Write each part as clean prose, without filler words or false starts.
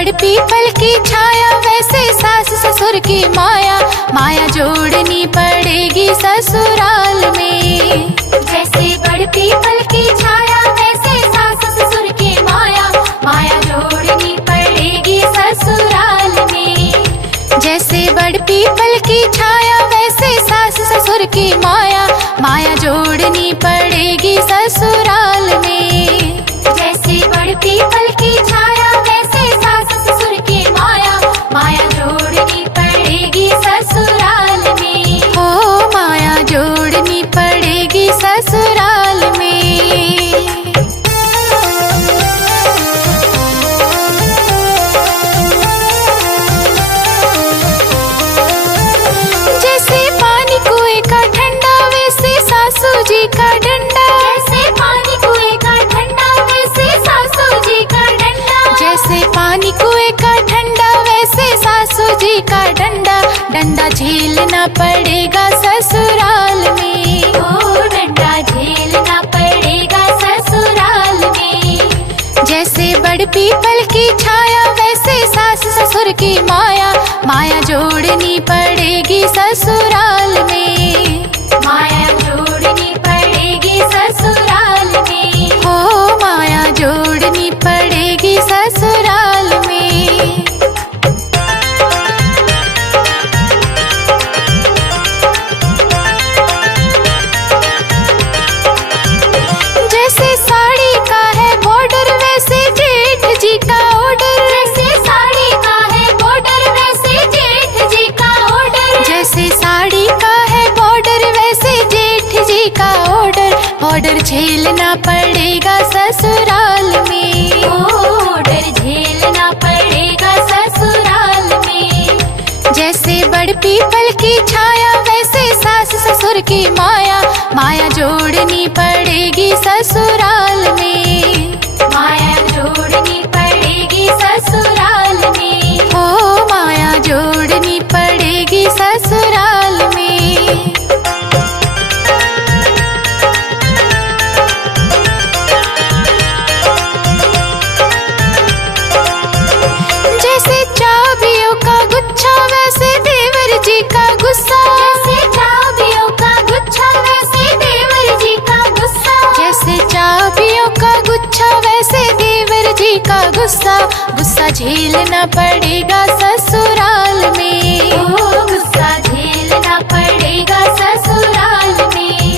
बड़ पीपल की छाया वैसे सास ससुर की माया, माया जोड़नी पड़ेगी ससुराल में। जैसे बड़ पीपल की छाया वैसे सास ससुर की माया, माया जोड़नी पड़ेगी ससुराल में। जैसे बड़ पीपल की छाया वैसे सास ससुर की माया, माया जोड़नी पड़ेगी ससुराल में। जैसे बड़ पीपल की छाया वैसे सास ससुर की माया, माया जोड़नी पड़ेगी ससुराल में। ओ माया जोड़नी पड़ेगी ससुराल में। जैसे पानी कुएं का ठंडा वैसे सासू जी का डंडा, जैसे पानी कुएं का ठंडा वैसे सासू जी का डंडा। जैसे पानी कुएं का ठंडा वैसे सासू जी का डंडा, डंडा झेलना पड़ेगा ससुराल में। ओ डंडा झेलना पड़ेगा ससुराल में। जैसे बड़ पीपल की छाया वैसे सास ससुर की माया, माया जोड़नी पड़ेगी ससुराल में। माया जोड़नी पड़ेगी ससुराल में। ओ माया जोड़नी पड़ेगी ससुराल में। जैसे साड़ी का है बॉर्डर वैसे जेठ जी का ऑर्डर, जैसे साड़ी का है बॉर्डर वैसे जेठ जी का ऑर्डर। जैसे साड़ी का है बॉर्डर वैसे जेठ जी का ऑर्डर, ऑर्डर झेलना पड़ेगा ससुराल में। ऑर्डर झेलना पड़ेगा ससुराल में। जैसे बड़ पीपल की छाया वैसे सास ससुर की माया, माया जोड़नी पड़ेगी ससुराल में। माया जोड़नी पड़ेगी ससुराल में। ओ माया जोड़नी पड़ेगी ससुराल में। जैसे चाबियों का गुच्छा वैसे देवर जी का गुस्सा, जैसे चाबियों का गुच्छा वैसे देवर जी का गुस्सा। जैसे चाबियों का गुच्छा वैसे देवर जी का गुस्सा, गुस्सा झेलना पड़ेगा ससुराल में। ओ गुस्सा झेलना पड़ेगा ससुराल में।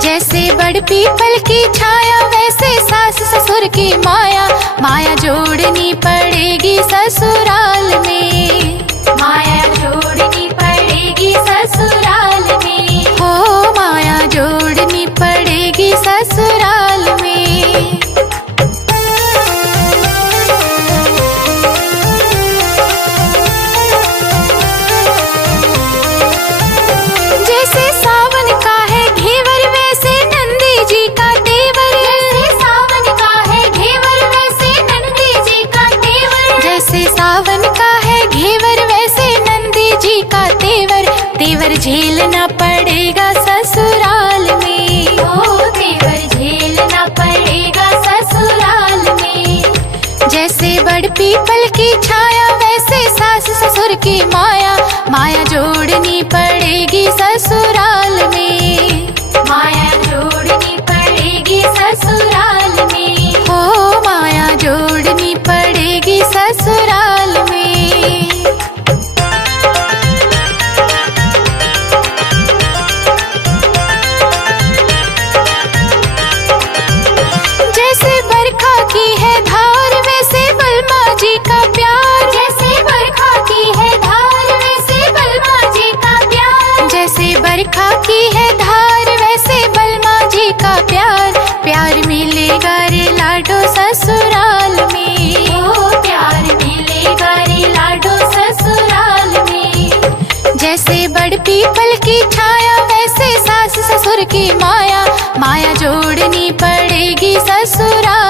जैसे बड़ पीपल की छाया वैसे सास ससुर की माया, माया जोड़नी पड़ेगी ससुराल में। माया जोड़नी पड़ेगी ससुराल में। ओ माया जोड़नी पड़ेगी ससुराल में। जैसे सावन का है घेवर वैसे नंदी जी का तेवर, जैसे सावन का है घेवर वैसे नंदी जी का तेवर। जैसे सावन का है घेवर वैसे नंदी जी का तेवर, तेवर झेलना पड़ेगा ससुराल में। ओ तेवर झेलना पड़ेगा ससुराल में। जैसे बड़ पीपल की छाया वैसे सास ससुर की माया, माया जोड़नी पड़ेगी ससुराल में। माया जोड़नी पड़ेगी ससुराल में। ओ माया जोड़नी पड़ेगी ससुराल में। जैसे बरखा की है धार वैसे बलमा जी का प्यार, जैसे बरखा की है धार वैसे बलमा जी का प्यार। जैसे बरखा की है धार वैसे बलमा जी का प्यार, प्यार मिलेगा रे लाडो ससुराल में। ओ प्यार मिलेगा रे लाडो ससुराल में। जैसे बड़ पीपल की छाया वैसे सास ससुर की माया, माया जोड़नी पड़ेगी ससुराल